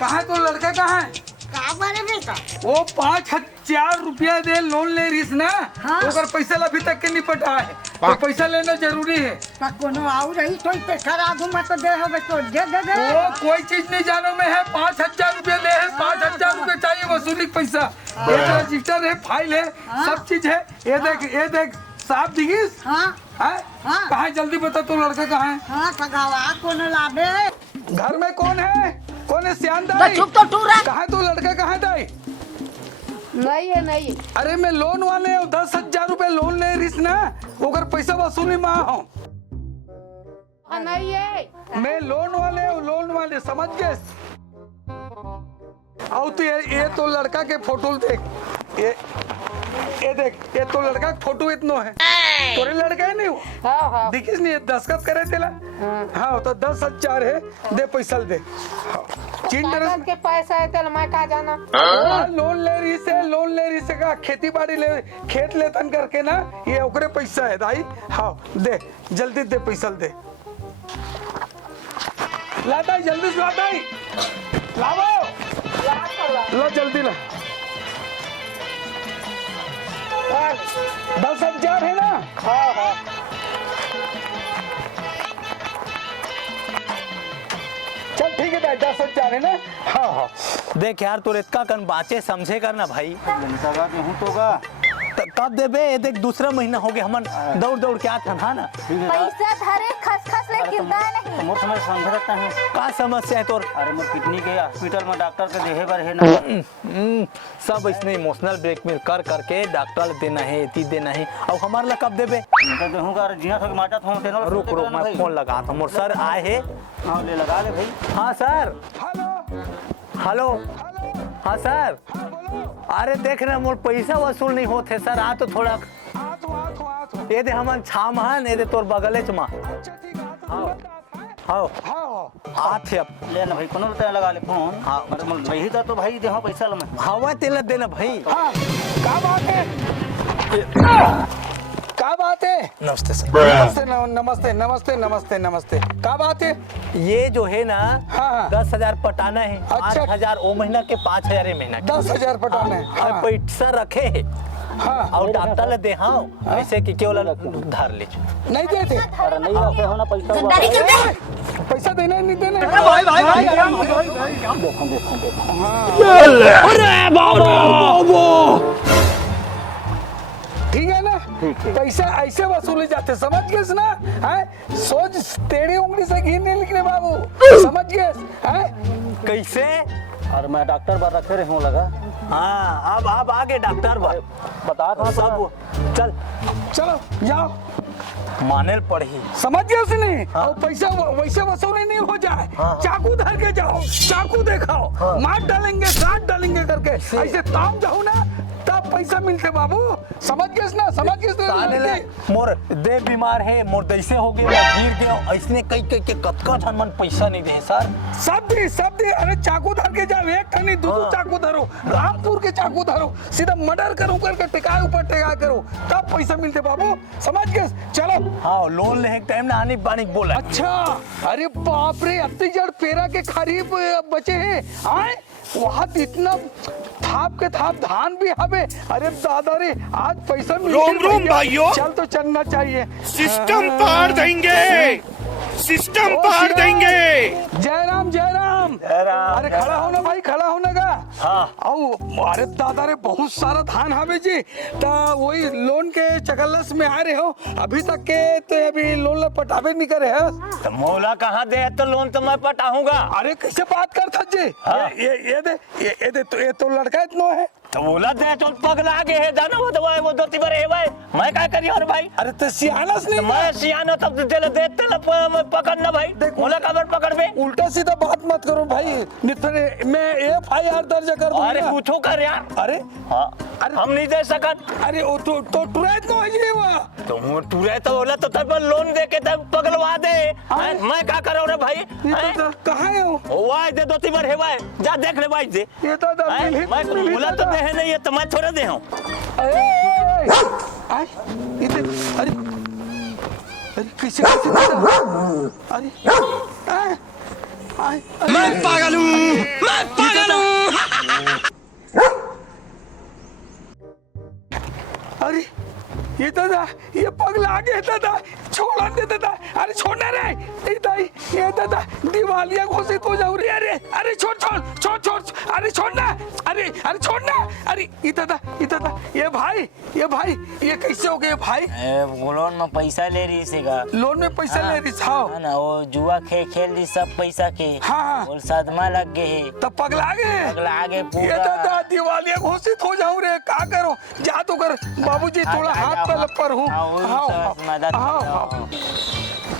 कहाँ तो लड़का कहाँ है? का बारे बेटा? वो 5,000 रुपया दे लोन ले रही ना। हाँ। अगर पैसा अभी तक के नहीं पटा है तो पैसा लेना जरूरी है। कोनो आऊ रही तो पैसा राधु मत दे हो बेटो, दे वो कोई चीज नहीं जानो में है। 5,000 रुपया दे है। 5,000 रुपया चाहिए वसूली पैसा। ये रजिस्टर है, फाइल है, सब चीज है। ये देख साहब दिखीस। हाँ कहाँ है? जल्दी बता तू लड़का कहाँ है? हाँ सगावा कोनो लाभे। घर में कौन है? कौन है? श्याम दाई। चुप तो टूरा। कहाँ तू लड़का कहाँ है दाई? नहीं। अरे मैं लोन वाले हूँ। 10,000 रुपए लोन ले रही ना। अगर पैसा वसूली में हूँ। नहीं है। मैं लोन वाले समझ गए? आओ तो ये तो लड़का के फोटो देख। ये देख, ये तो लड़का का फोटो इतना है। तोरे लड़का है नहीं वो? हाँ। दिखिस नहीं? दस्खत करे तेला। हाँ तो 10,000 है, दे पैसा दे। कागज के पैसा है तेल मैं का जाना। लोन ले रही से का खेती बाड़ी ले, खेत लेतन करके ना, ये ओकरे पैसा है दाई। हाँ दे, जल्दी दे पैसा दे। ला दाई, जल्दी से ला दाई। लाओ ला जल्दी ला। 10,000 है ना? हाँ। चल ठीक है भाई, 10,000 है ना? हाँ। देख यार तोर इतना कन बाचे समझे कर ना भाई। कब देबे? ये देख दूसरा महीना हो गया, हमन दौड़ के आते हैं ना। पैसा धरे खस ले चिंता नहीं। मोर समझ समझ रखता है। का समस्या है तोर? अरे मैं किडनी के हॉस्पिटल में डॉक्टर के देहे बर है ना। सब इसने इमोशनल ब्लैकमेल कर करके डॉक्टर देना है, इतनी देना है। अब हमारे ला कब देबे? तो देहूंगा जिया थोक माटा थोक देना। रुक मैं फोन लगा था। मोर सर आए है। हां ले लगा ले भाई। हाँ सर। हेलो। हाँ सर। अरे देख रहे मोर पैसा वसूल नहीं होते सर। आ तो थोड़ा ये दे हमन छामहन ये दे तोर बगले च मा। हाँ आथे अब ले ना भाई, कोनो रुपया लगा ले फोन। हाँ अरे मोर वही तो भाई देहो पैसा ल मैं। हवा तेल देना भाई। हाँ क्या बात है? क्या बात है? नमस्ते सर। नमस्ते। क्या बात है? ये जो है ना, हाँ। 10,000 पटाना है। अच्छा। 8,000 ओ महीना के, 5,000 ये महीना के। 10,000 पटाने हैं। और हाँ। पैसा रखे है हाँ। और डॉक्टर ले दे। हाँ ऐसे कि केवल धार ले। नहीं देते? अरे नहीं रखे हो ना पैसा। गद्दारी कर दे। पैसा देना है नहीं देना? ठीक है ना? पैसा ऐसे वसूले जाते, समझ गए ना? हैं? सोच टेढ़ी उंगली से घी नहीं निकले बाबू, समझ गए? हैं? कैसे? अरे मैं डॉक्टर बार रखे रहे हूं लगा। हाँ अब आगे डॉक्टर भाई बता था सब। चल चलो जाओ। मानेल पड़ी। समझ गए उसने? और पैसा वैसे वसूली नहीं हो जाए। चाकू धर के जाओ, चाकू दिखाओ, मार डालेंगे, काट डालेंगे करके ऐसे ताम जाओ ना, तब पैसा मिलते बाबू। समझ गए ना? समझ गए? मोर दे बीमार है, मोर दैसे हो गया, गिर गया, ऐसने कई के कतका धन मन पैसा नहीं दे सर। सब दी। अरे चाकू धर के जाओ, एक ठनी दो चाकू धरो, रामपुर के चाकू धरो, सीधा मर्डर करो करके टिकाए ऊपर टिका करो, तब पैसा मिलते बाबू। समझ गए? चलो। हाँ लोन ले टाइम ना आनी पानी बोला। अच्छा। अरे बाप रे, 38,000 पेरा के खरीब बचे हैं। आए वहाँ इतना थाप के थाप धान भी हवे। अरे दादा रे, आज पैसा रोम भाइयों, चल तो चलना चाहिए। सिस्टम पार देंगे, सिस्टम पार देंगे। जय राम। अरे खड़ा होना भाई, खड़ा होना का। हाँ। अरे दादा रे, बहुत सारा धान हवे जी। तो वही लोन के चकल्लस में आ रहे हो अभी तक के, तो अभी लोन ला पटावे नहीं करे है। तो मौला कहाँ दे तो लोन तो मैं पटाऊंगा। अरे कैसे बात करता जी? हाँ। ये दे तो, ये तो लड़का इतना है। तो बोला दे तो पगला आगे है जाना वो दवाई वो दो तीन बार है भाई। मैं क्या करी और भाई? अरे तो सियानस नहीं। मैं सियाना तब दे देते ना पकड़ना भाई। बोला कबर पकड़ में। उल्टा सीधा बात मत करो भाई, नहीं मैं FIR दर्ज कर दूंगा। अरे पूछो कर यार। अरे हाँ हम नहीं दे सकत। अरे वो तो टुराइत न है जी वो। तुम टूरे तो बोला तो तब लोन दे के तब पगलवा दे। मैं क्या करो रे भाई? कहाँ है वो? वाई दे दो तीन बार है भाई, जा देख ले भाई दे। ये तो मैं बोला तो दे नहीं है तो मैं थोड़ा दे हूँ। अरे, कैसे अरे मैं पागल हूँ, मैं पागल हूँ। अरे ये दादा, ये पगला आ गया दादा, छोड़ा दे दादा, अरे छोड़ना रे, ये दादा दिवालिया घोषित हो जाऊ रे, अरे छोड़, अरे छोड़ना, अरे छोड़ना, अरे ये दादा, ये भाई, ये कैसे हो गए भाई? वो लोन में पैसा ले रही सीगा। लोन में पैसा ले रही था ना, वो जुआ खेल रही सब पैसा के। हाँ। और सदमा लग गए है, तब पगला गए, आगे ये पूरा। दादा दिवालिया घोषित हो जाऊ रे, क्या करो, जा तो कर बाबूजी, थोड़ा हाथ पर हूँ।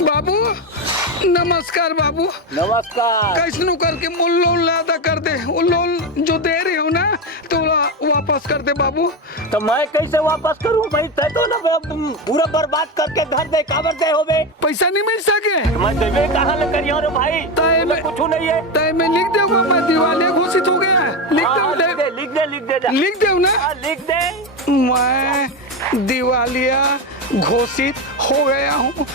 बाबू नमस्कार बाबू। नमस्कार। कैसनो करके मुल लोन लादा कर दे, वो लोन जो दे रहे हो ना तो वापस कर दे बाबू। तो मैं कैसे वापस करूं भाई? तय तो ना पूरा बर्बाद करके घर दे काबर दे हो बे? पैसा नहीं मिल सके, मैं देवे कहाँ ले करियो रे भाई? तय में कुछ नहीं है। तय में लिख देगा, मैं दिवालिया घोषित हो गया, लिख दे ना, लिख दे। मैं दिवालिया घोषित हो गया हूँ।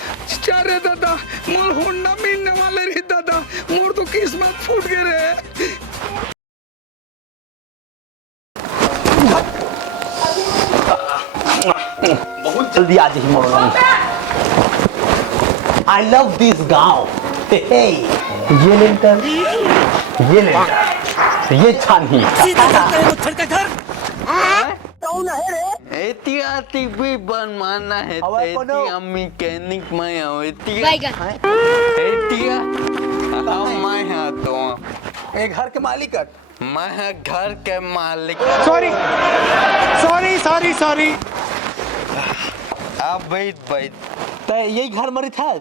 चारे दादा मोर होंडा मिलने वाले रे दादा, मोर तो किस्मत फूट गए रे। बहुत जल्दी आ जाइए मोर। आई लव दिस गांव। ये लेंटर, ये छानी। ऐतिहासिक भी बनवाना है, हवा कोनो। मैकेनिक में एक घर के मालिक है। मैं घर के मालिक। सॉरी। अब बैठ तो यही घर मरी था।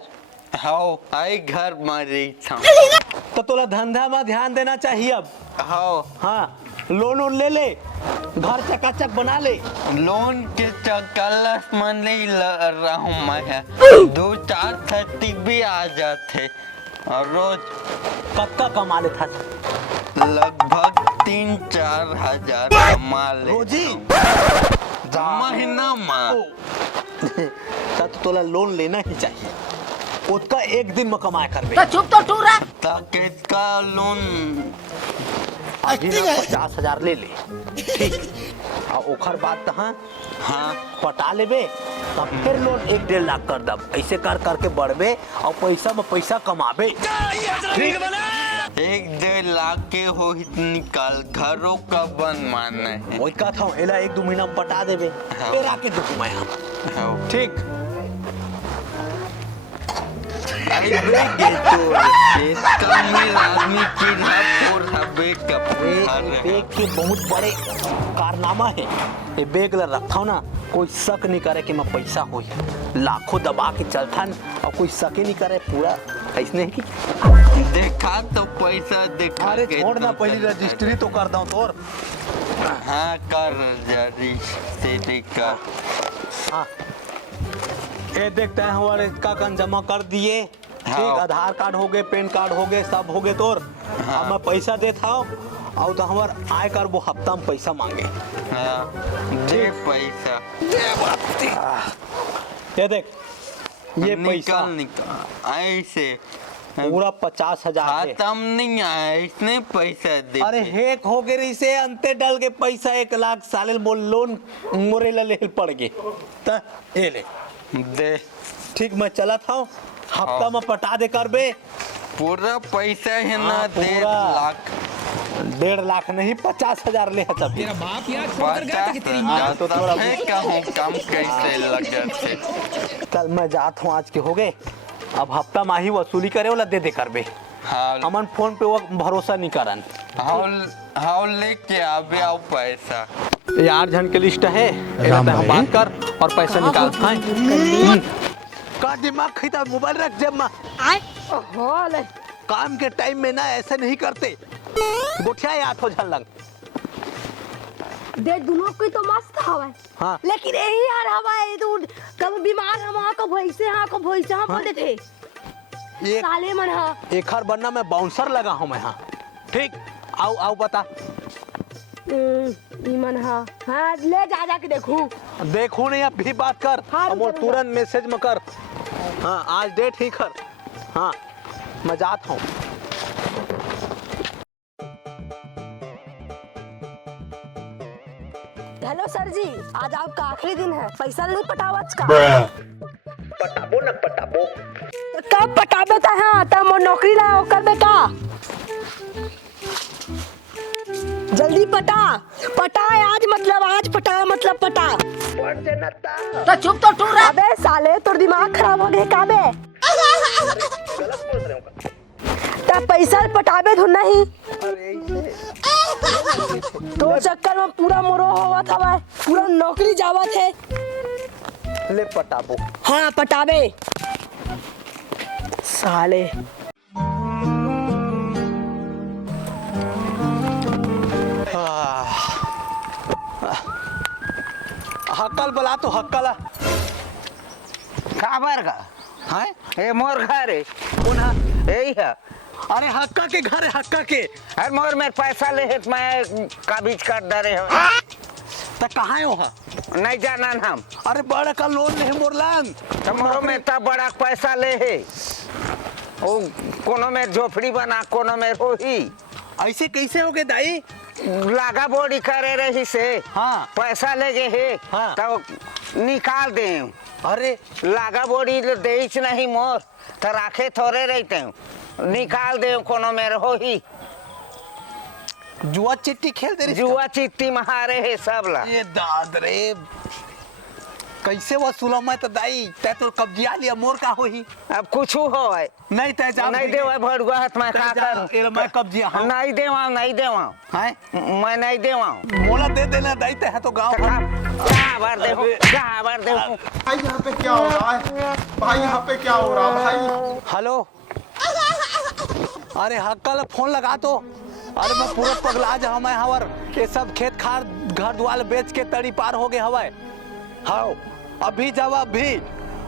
हाउ आई घर मरी था। तो तोला धंधा में ध्यान देना चाहिए अब। हाउ हाँ, लोन ले ले, घर चकाचक बना ले। लोन के चक्कर में नहीं रहा हूँ मैं, 2-4 छत्ती भी आ जाते और रोज कब कमा ले था? लगभग 3-4 हजार कमा ले रोजी महीना में। तो तोला लोन लेना ही चाहिए, उसका एक दिन में कमाया कर। तो चुप तो तू रहा। ताकि का लोन 50,000 ले ले, ठीक। और ओखर बात तहाँ हाँ पटा लेबे, तब फिर लोन 1-1.5 लाख कर दब। ऐसे कर करके बढ़बे और पैसा में पैसा कमाबे। 1-1.5 लाख के हो निकाल, घरों का बनवाना है। वही का था, एला 1-2 महीना में पटा देबे, फिर आके दुख में हम। हाँ। ठीक। आदमी की बेग के बहुत बड़े कारनामा है। ये बेग ला रखा हो ना, कोई शक नहीं करे कि मैं पैसा हुई, लाखों दबा के चलता और कोई शक ही नहीं करे। पूरा ऐसे नहीं की देखा तो पैसा देखा। अरे छोड़ ना, पहली रजिस्ट्री तो कर दूं तोर। हाँ कर रजिस्ट्री कर। हाँ, ये देखते हैं हमारे कागज जमा कर दिए, ठीक। हाँ। आधार कार्ड हो गए, पैन कार्ड हो गए, सब हो गए तोर। हाँ। अब मैं पैसा देता हूँ और तो हमार आय कर वो हफ्ता में पैसा मांगे। हाँ दे पैसा, ये देख, ये पैसा निकाल ऐसे पूरा 50,000 है। खत्म नहीं आया, इसने पैसा दे। अरे हेक हो गए इसे अंते डाल के पैसा 1 लाख साले बोल लोन मोरे ले पड़ गए। ता ये ले दे, ठीक। मैं चला था, हफ्ता में पटा दे कर बे। पूरा पैसा है ना, हाँ, 1.5 पूरा। लाख। 1.5 लाख नहीं, 50,000 ले है तब। तेरा बाप यहाँ छोड़कर गया था कि तेरी माँ तो तो थोड़ा कहूँ कम कैसे लगे थे। कल मैं जात हूँ, आज के हो गए। अब हफ्ता माही वसूली करे वाला दे कर बे। हाँ अमन फोन पे वो भरोसा नहीं करन। हाँ लेके आबे आओ पैसा। ये 8 जन के लिस्ट है, हम बात कर और पैसा निकाल। का दिमाग खींचा, मोबाइल रख जेब में। काम के टाइम में ना ऐसे नहीं करते। गोठिया 8 जन लग। दे दोनों कोई तो मस्त हवा है। हाँ। लेकिन यही यार हवा है, तो कब बीमार हम हाँ कब भैसे हाँ बोलते थे साले मन। हाँ एक हर बनना में बाउंसर लगा हूँ मैं। हाँ ठीक, आओ आओ बता। मन हाँ ले जा के देखूं। देखू नहीं, अब भी बात कर। हाँ, और तुरंत मैसेज में कर। हाँ आज डेट ही कर। हाँ मैं जाता हूँ। सर जी, आज आपका आखिरी दिन है, पैसा नहीं पटावच का। पटाबो न पटाबो। तो कब पटाबे ता है, तब मोर नौकरी ला कर बे का। जल्दी पटा, पटा आज मतलब आज, पटा मतलब पटा। तो चुप तो तू रह। अबे साले तोर दिमाग खराब हो गए का बे। तब पैसा पटाबे धुन नहीं। तो चक्कर में पूरा मोरो हुआ था भाई, पूरा नौकरी जावा थे। ले पटाबो। हाँ पटाबे साले। हक्कल बुला तो हक्कल। काबर का है ए मोर घर है कौन है? यही है। अरे हक्का के घर है, हक्का के। अरे मोर मेरे पैसा ले है तो मैं काबिज कर डरे हो। तो कहाँ है वहाँ? नहीं जाना हम। अरे बड़ा का लोन ले मोरलान। तो मोरो में तब बड़ा पैसा ले है। ओ कोनो में झोपड़ी बना, कोनो में रोही। ऐसे कैसे हो गए दाई? लागा बोड़ी करे रही से हाँ। पैसा ले गए है हाँ। तो निकाल दे। अरे लागा बोड़ी देच नहीं मोर तो राखे थोड़े रहते हूँ, निकाल दे कोनो में रोही। जुआ चिट्टी खेल दे रही। जुआ चिट्टी महारे है सब ला। ये दाद रे, कैसे वसूला मैं तो दाई? तै तो कब्जिया लिया, मोर का हो ही। अब कुछ हो है नहीं तै जा नहीं देवा भड़ुआ हाथ में का कर मैं कब्जिया हाँ। नहीं देवा हैं? मैं नहीं देवा मोला दे देना दाई, तै है तो गांव कहाँ बार दे भाई यहाँ पे क्या हो रहा है? भाई यहाँ पे क्या हो रहा है भाई? हेलो। अरे हक्का फोन लगा तो। अरे मैं पूरा पगला जा मैं हवर के सब खेत खार घर द्वार बेच के तड़ी पार हो गए हवाए। हाँ अभी जावा अभी,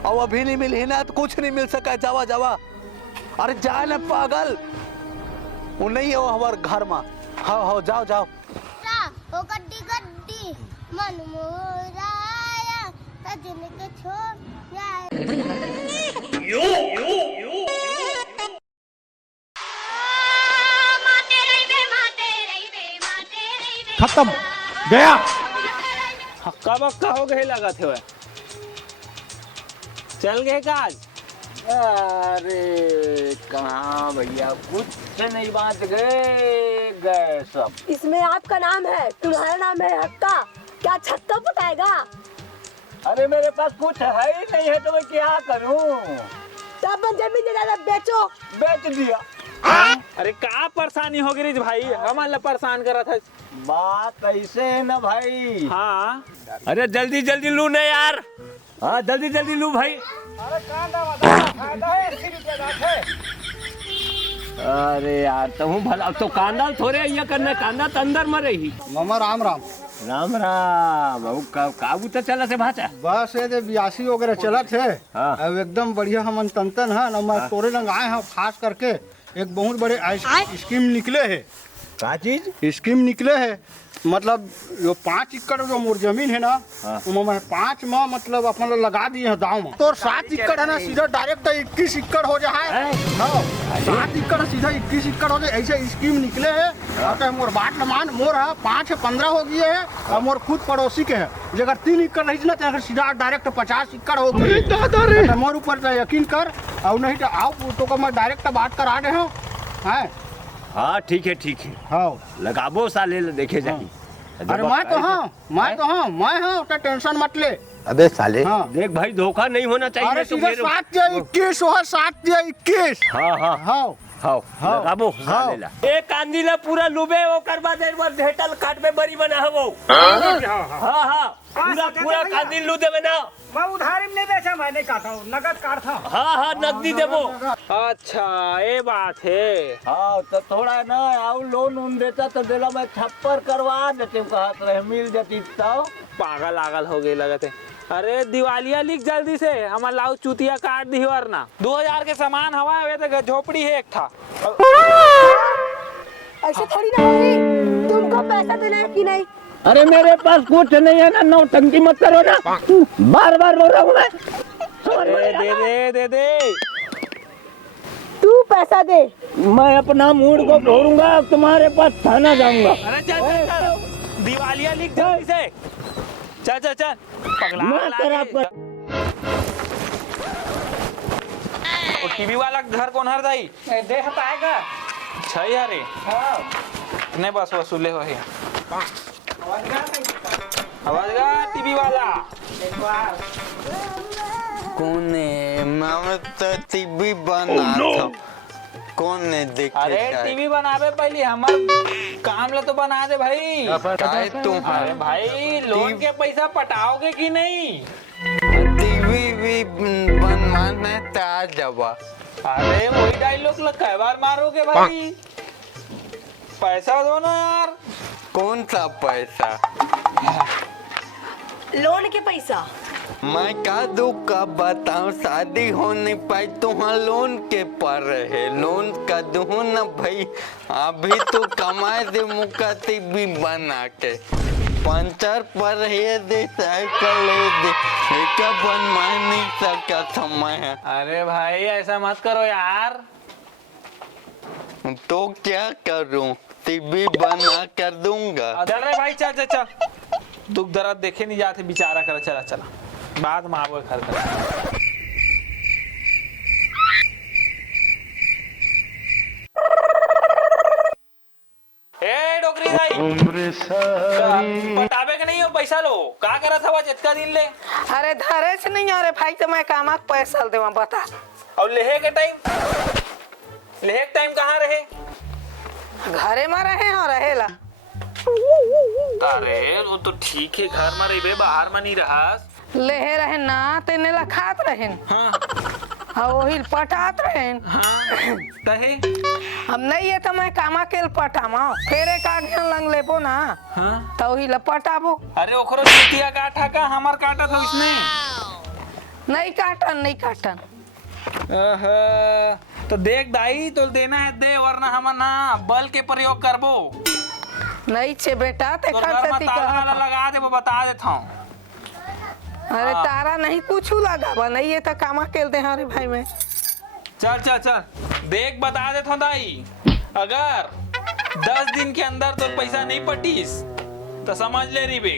और अभी नहीं मिली ना तो कुछ नहीं मिल सका। जावा जावा। अरे जाए ना पागल, वो नहीं है वो हमारे घर में। हाँ हाँ जाओ जाओ। ओ गड्डी गड्डी मन मोराया सजन के छोड़ जाए। खत्म गया। हक्का बक्का हो गए लगा थे वह। चल गए काज। अरे कहाँ भैया कुछ नहीं बात गए सब। इसमें आपका नाम है, तुम्हारा नाम है हक्का, क्या छक्का पटाएगा? अरे मेरे पास कुछ है ही नहीं है तो मैं क्या करूं? तब जमीन जगह बेचो। बेच दिया। अरे क्या परेशानी हो गई भाई, हमारा परेशान करा था। बात ऐसे है ना भाई। हाँ अरे जल्दी जल्दी लू ना यार। हाँ जल्दी जल्दी लू भाई। अरे यार तुम भला तो कांदा थोड़े ये करने, कांदा तो अंदर में रही। मामा राम राम। राम राम। काबू तो चला से भाचा। बस ये जो 82 वगैरह चलत है। हाँ। अब एकदम बढ़िया हमन तंतन है ना, मैं तोरे लंग आए हैं खास करके। एक बहुत बड़े स्कीम निकले है। क्या चीज? स्कीम निकले है मतलब जो 5 एकड़ जो मोर जमीन है ना, मैं 5 में मतलब अपन लगा दिए हैं दाव में। तो 7 एकड़ है ना, सीधा डायरेक्ट 21 एकड़ हो जाए। 7 एकड़ सीधा 21 एकड़ हो जाए, ऐसे स्कीम निकले है। और मोर बाट लमान मोर है 5 है 15 हो गए है, और मोर खुद पड़ोसी के है। अगर 3 एकड़ रही ना तो सीधा डायरेक्ट 50 एकड़ हो गई। मोर ऊपर यकीन कर, और नहीं तो आओ तो मैं डायरेक्ट बात करा रहे हूँ। हाँ ठीक है ठीक है। हाँ लगाबो साले देखे जाए। अरे मैं तो हाँ तो टेंशन मत ले। अबे साले। हाँ देख भाई धोखा नहीं होना चाहिए। अरे तो सीधा 7 या 21 हो, 7 या 21। हाँ हाँ हाँ हाँ हाँ। लगाबो हाँ। साले ला। एक कांदीला पूरा लुबे वो करवा दे, वो ढेटल काट में बड़ी बना है वो। हाँ हाँ पूरा कांदी लू देवे ना। मैं उधारी में नहीं बेचा, मैंने काटा हूँ, नगद काट था। हाँ नकदी देवो। अच्छा ये बात है। हाँ तो थोड़ा ना आओ लोन उन देता तो दिला मैं छप्पर करवा देते कहत रहे, मिल जाती तो। पागल आगल हो गई लगते। अरे दिवालिया लिख जल्दी से, हमारा लाऊ चुतिया काट दी वरना 2000 के सामान हवा वे तो झोपड़ी है एक था। ऐसे थोड़ी ना होगी, तुमको पैसा देना है कि नहीं? अरे मेरे पास कुछ नहीं है ना, नौटंकी मत करो ना, बार बार बोल रहा हूँ मैं। दे दे तू पैसा दे। मैं अपना मूड को छोड़ूंगा, तुम्हारे पास थाना जाऊंगा। अरे चल दिवालिया लिख जल्दी से। चल चल चल पगला वो टीवी वाला घर कौन हर दाई देख पाएगा छई अरे नहीं बस वसूले हो है आवाज गा टीवी वाला कौन है मैं तो टीवी बना था कौन ने देखे अरे टीवी बनावे पहले हमार काम ला तो बना दे भाई काय तुम अरे भाई लोन के पैसा पटाओगे कि नहीं टीवी भी बनवाने तो आ जावा अरे वही डायलॉग लग कई बार मारोगे भाई पैसा दो ना यार कौन सा पैसा लोन के पैसा मैं का दू का बताऊं शादी हो नहीं पाई तुहाँ लोन के पर है लोन का दू न भाई अभी तो कमाए दे मुका टीवी बना के पंचर पर है दे साइकिल ले दे क्या बनवा नहीं सका समय है अरे भाई ऐसा मत करो यार तो क्या करूं टीवी बना कर दूंगा चल रे भाई चल चल चल दुख दर्द देखे नहीं जाते बेचारा कर चला चला बाद में आवो घर कर ए डोकरी भाई बतावे के नहीं हो पैसा लो का करा था जितना दिन ले अरे धरे से नहीं अरे भाई तो मैं कामा पैसा देवा बता और लेहे के टाइम कहाँ रहे घरे में रहे हो रहेला अरे वो तो ठीक है घर में रही बाहर में नहीं रहा लेहे रहे ना तेने ला खात रहे हाँ वही पटात रहे हाँ तहे हम नहीं है तो मैं कामा के पटामा फिर एक आगे लंग लेबो ना हाँ तो वही ला पटाबो अरे ओकरो चुतिया काटा का हमार काटा था इसने नहीं काटन नहीं काटन तो देख दाई तो देना है दे वरना हम ना बल के प्रयोग करबो नहीं छे बेटा ते तो कर घर में से ताला लगा दे वो बता देता हूँ अरे तारा नहीं कुछ लगा नहीं है तो कामा केल दे अरे भाई मैं चल चल चल देख बता देता हूँ दाई अगर 10 दिन के अंदर तो पैसा नहीं पटीस तो समझ ले रही बे